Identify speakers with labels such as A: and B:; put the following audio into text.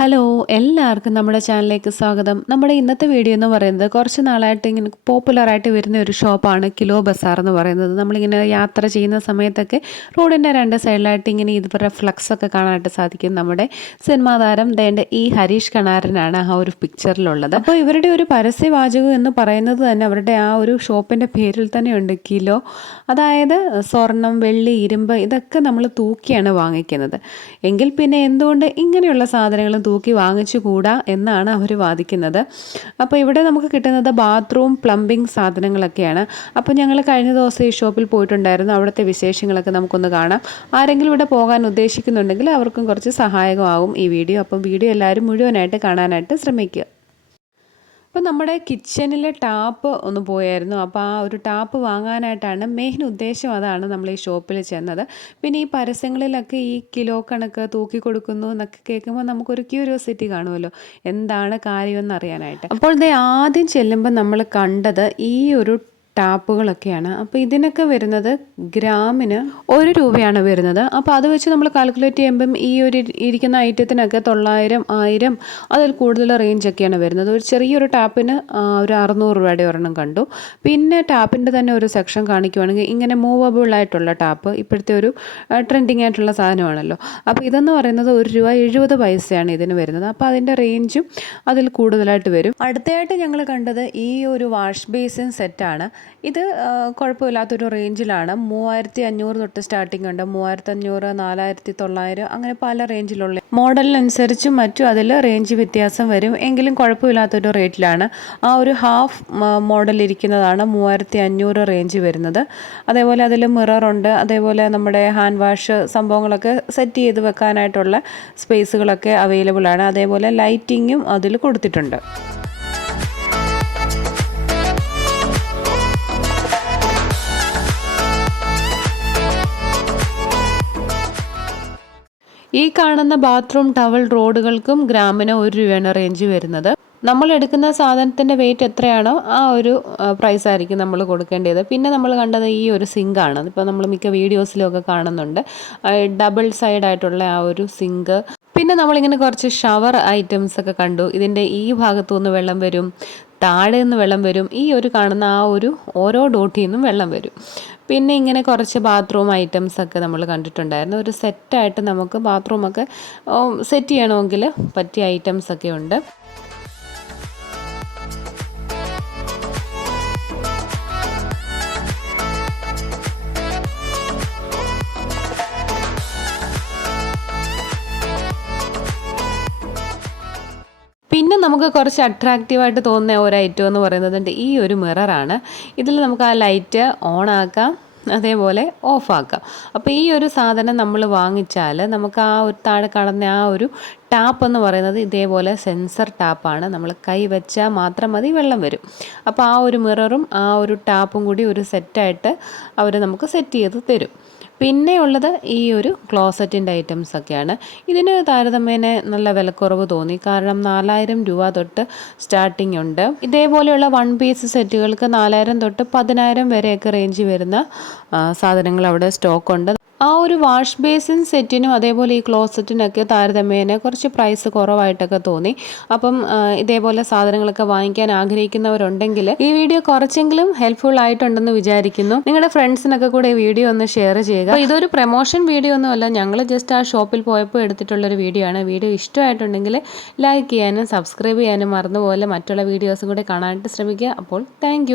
A: Hello എല്ലാവർക്കും നമ്മുടെ ചാനലിലേക്ക് സ്വാഗതം. നമ്മുടെ ഇന്നത്തെ വീഡിയോ എന്ന് പറയുന്നത് കുറച്ച് നാളായിട്ട് ഇങ്ങനെ പോപ്പുലറായിട്ട് വരുന്ന ഒരു ഷോപ്പാണ് കിലോ ബസാർ എന്ന് പറയുന്നത്. നമ്മളിങ്ങനെ യാത്ര ചെയ്യുന്ന സമയത്തൊക്കെ റോഡിന്റെ രണ്ട് സൈഡിലായിട്ട് ഇങ്ങനെ ഇതുപോലെ ഫ്ലക്സ് ഒക്കെ കാണാനായിട്ട് സാധിക്കും. നമ്മുടെ സിനിമാ താരം ദേണ്ട ഈ ഹരീഷ് കണാരനാണ് ആ ഒരു പിക്ചറിലുള്ളത്. അപ്പോൾ ഇവരുടെ ഒരു പരസ്യവാചകം എന്ന് പറയുന്നത് തന്നെ അവരുടെ ആ ഒരു ഷോപ്പിന്റെ പേരിൽ തന്നെയുണ്ട് കിലോ. അതായത് സ്വർണം വെള്ളി ഇരുമ്പ് ഇതൊക്കെ നമ്മൾ തൂക്കിയാണ് വാങ്ങിക്കുന്നത്. എങ്കിൽ പിന്നെ എന്തുകൊണ്ട് ഇങ്ങനെയുള്ള സാധനങ്ങൾ തൂക്കി വാങ്ങിച്ചുകൂടാ എന്നാണ് അവർ വാദിക്കുന്നത്. അപ്പോൾ ഇവിടെ നമുക്ക് കിട്ടുന്നത് ബാത്റൂം പ്ലംബിംഗ് സാധനങ്ങളൊക്കെയാണ്. അപ്പോൾ ഞങ്ങൾ കഴിഞ്ഞ ദിവസം ഈ ഷോപ്പിൽ പോയിട്ടുണ്ടായിരുന്നു. അവിടുത്തെ വിശേഷങ്ങളൊക്കെ നമുക്കൊന്ന് കാണാം. ആരെങ്കിലും ഇവിടെ പോകാൻ ഉദ്ദേശിക്കുന്നുണ്ടെങ്കിൽ അവർക്കും കുറച്ച് സഹായകമാകും ഈ വീഡിയോ. അപ്പം വീഡിയോ എല്ലാവരും മുഴുവനായിട്ട് കാണാനായിട്ട് ശ്രമിക്കുക. അപ്പോൾ നമ്മുടെ കിച്ചണിലെ ടാപ്പ് ഒന്ന് പോയായിരുന്നു. അപ്പോൾ ആ ഒരു ടാപ്പ് വാങ്ങാനായിട്ടാണ് മെയിൻ ഉദ്ദേശം അതാണ് നമ്മൾ ഈ ഷോപ്പിൽ ചെന്നത്. പിന്നെ ഈ പരസ്യങ്ങളിലൊക്കെ ഈ കിലോ കണക്ക് തൂക്കി കൊടുക്കുന്നു എന്നൊക്കെ കേൾക്കുമ്പോൾ നമുക്കൊരു ക്യൂരിയോസിറ്റി കാണുമല്ലോ. എന്താണ് കാര്യമെന്ന് അറിയാനായിട്ട്. അപ്പോൾ ഇത് ആദ്യം ചെല്ലുമ്പോൾ നമ്മൾ കണ്ടത് ഈ ഒരു ടാപ്പുകളൊക്കെയാണ്. അപ്പോൾ ഇതിനൊക്കെ വരുന്നത് ഗ്രാമിന് ഒരു രൂപയാണ് വരുന്നത്. അപ്പോൾ അത് വെച്ച് നമ്മൾ കാൽക്കുലേറ്റ് ചെയ്യുമ്പം ഈ ഒരു ഇരിക്കുന്ന ഐറ്റത്തിനൊക്കെ തൊള്ളായിരം ആയിരം അതിൽ കൂടുതൽ റേഞ്ചൊക്കെയാണ് വരുന്നത്. ഒരു ചെറിയൊരു ടാപ്പിന് ഒരു അറുന്നൂറ് രൂപയുടെ ഒരെണ്ണം കണ്ടു. പിന്നെ ടാപ്പിന്റെ തന്നെ ഒരു സെക്ഷൻ കാണിക്കുവാണെങ്കിൽ ഇങ്ങനെ മൂവബിൾ ആയിട്ടുള്ള ടാപ്പ് ഇപ്പോഴത്തെ ഒരു ട്രെൻഡിങ് ആയിട്ടുള്ള സാധനമാണല്ലോ. അപ്പോൾ ഇതെന്ന് പറയുന്നത് ഒരു രൂപ എഴുപത് പൈസയാണ് ഇതിന് വരുന്നത്. അപ്പോൾ അതിന്റെ റേഞ്ചും അതിൽ കൂടുതലായിട്ട് വരും. അടുത്തതായിട്ട് ഞങ്ങൾ കണ്ടത് ഈ ഒരു വാഷ് ബേസിൻ സെറ്റാണ് ഇത് കുഴപ്പമില്ലാത്തൊരു റേഞ്ചിലാണ് മൂവായിരത്തി അഞ്ഞൂറ് തൊട്ട് സ്റ്റാർട്ടിംഗ് ഉണ്ട്. മൂവായിരത്തി അഞ്ഞൂറ് നാലായിരത്തി തൊള്ളായിരം അങ്ങനെ പല റേഞ്ചിലുള്ള മോഡലിനനുസരിച്ചും മറ്റും അതിൽ റേഞ്ച് വ്യത്യാസം വരും. എങ്കിലും കുഴപ്പമില്ലാത്തൊരു റേറ്റിലാണ് ആ ഒരു ഹാഫ് മോഡൽ ഇരിക്കുന്നതാണ് മൂവായിരത്തി അഞ്ഞൂറ് റേഞ്ച് വരുന്നത്. അതേപോലെ അതിൽ മിററുണ്ട് അതേപോലെ നമ്മുടെ ഹാൻഡ് വാഷ് സംഭവങ്ങളൊക്കെ സെറ്റ് ചെയ്ത് വെക്കാനായിട്ടുള്ള സ്പേസുകളൊക്കെ അവൈലബിൾ ആണ് അതേപോലെ ലൈറ്റിങ്ങും അതിൽ കൊടുത്തിട്ടുണ്ട്. ഈ കാണുന്ന ബാത്റൂം ടവൽ റോഡുകൾക്കും ഗ്രാമിന് ഒരു രൂപയാണ് റേഞ്ച് വരുന്നത്. നമ്മൾ എടുക്കുന്ന സാധനത്തിന്റെ വെയിറ്റ് എത്രയാണോ ആ ഒരു പ്രൈസ് ആയിരിക്കും നമ്മൾ കൊടുക്കേണ്ടത്. പിന്നെ നമ്മൾ കണ്ടത് ഈ ഒരു സിങ്കാണ് ഇപ്പോൾ നമ്മൾ മിക്ക വീഡിയോസിലൊക്കെ കാണുന്നുണ്ട്. ഡബിൾ സൈഡ് ആയിട്ടുള്ള ആ ഒരു സിങ്ക് പിന്നെ നമ്മളിങ്ങനെ കുറച്ച് ഷവർ ഐറ്റംസ് ഒക്കെ കണ്ടു. ഇതിന്റെ ഈ ഭാഗത്തു നിന്ന് വെള്ളം വരും. താഴെ നിന്ന് വെള്ളം വരും. ഈ ഒരു കാണുന്ന ആ ഒരു ഓരോ ഡോട്ടിൽ നിന്നും വെള്ളം വരും. പിന്നെ ഇങ്ങനെ കുറച്ച് ബാത്റൂം ഐറ്റംസ് ഒക്കെ നമ്മൾ കണ്ടിട്ടുണ്ടായിരുന്നു. ഒരു സെറ്റായിട്ട് നമുക്ക് ബാത്റൂമൊക്കെ സെറ്റ് ചെയ്യണമെങ്കിൽ പറ്റിയ ഐറ്റംസ് ഒക്കെ ഉണ്ട്. പിന്നെ നമുക്ക് കുറച്ച് അട്രാക്റ്റീവായിട്ട് തോന്നുന്ന ഒരു ഐറ്റം എന്ന് പറയുന്നത് ഈ ഒരു മിററാണ് ഇതിൽ നമുക്ക് ആ ലൈറ്റ് ഓൺ ആക്കാം അതേപോലെ ഓഫാക്കാം അപ്പോൾ ഈ ഒരു സാധനം നമ്മൾ വാങ്ങിച്ചാൽ നമുക്ക് ആ ഒരു താഴെ കാണുന്ന ആ ഒരു ടാപ്പ് എന്ന് പറയുന്നത് ഇതേപോലെ സെൻസർ ടാപ്പാണ് നമ്മൾ കൈ വെച്ചാൽ മാത്രം മതി വെള്ളം വരും. അപ്പോൾ ആ ഒരു മിററും ആ ഒരു ടാപ്പും കൂടി ഒരു സെറ്റായിട്ട് അവർ നമുക്ക് സെറ്റ് ചെയ്ത് തരും. പിന്നെ ഉള്ളത് ഈ ഒരു ക്ലോസറ്റിന്റെ ഐറ്റംസ് ഒക്കെയാണ് ഇതിന് താരതമ്യേന നല്ല വിലക്കുറവ് തോന്നി. കാരണം നാലായിരം രൂപ തൊട്ട് സ്റ്റാർട്ടിംഗ് ഉണ്ട്. ഇതേപോലെയുള്ള വൺ പീസ് സെറ്റുകൾക്ക് നാലായിരം തൊട്ട് പതിനായിരം വരെയൊക്കെ റേഞ്ച് വരുന്ന സാധനങ്ങൾ അവിടെ സ്റ്റോക്ക് ഉണ്ട് ആ ഒരു വാഷ് ബേസിൻ സെറ്റിനും അതേപോലെ ഈ ക്ലോസറ്റിനൊക്കെ താരതമ്യേന കുറച്ച് പ്രൈസ് കുറവായിട്ടൊക്കെ തോന്നി. അപ്പം ഇതേപോലെ സാധനങ്ങളൊക്കെ വാങ്ങിക്കാൻ ആഗ്രഹിക്കുന്നവരുണ്ടെങ്കിൽ ഈ വീഡിയോ കുറച്ചെങ്കിലും ഹെൽപ്ഫുൾ ആയിട്ടുണ്ടെന്ന് വിചാരിക്കുന്നു. നിങ്ങളുടെ ഫ്രണ്ട്സിനൊക്കെ കൂടെ ഈ വീഡിയോ ഒന്ന് ഷെയർ ചെയ്യുക. അപ്പോൾ ഇതൊരു പ്രൊമോഷൻ വീഡിയോ ഒന്നുമല്ല ഞങ്ങൾ ജസ്റ്റ് ആ ഷോപ്പിൽ പോയപ്പോൾ എടുത്തിട്ടുള്ളൊരു വീഡിയോ ആണ്. വീഡിയോ ഇഷ്ടമായിട്ടുണ്ടെങ്കിൽ ലൈക്ക് ചെയ്യാനും സബ്സ്ക്രൈബ് ചെയ്യാനും മറന്നുപോലെ മറ്റുള്ള വീഡിയോസും കൂടെ കാണാനായിട്ട് ശ്രമിക്കുക. അപ്പോൾ താങ്ക്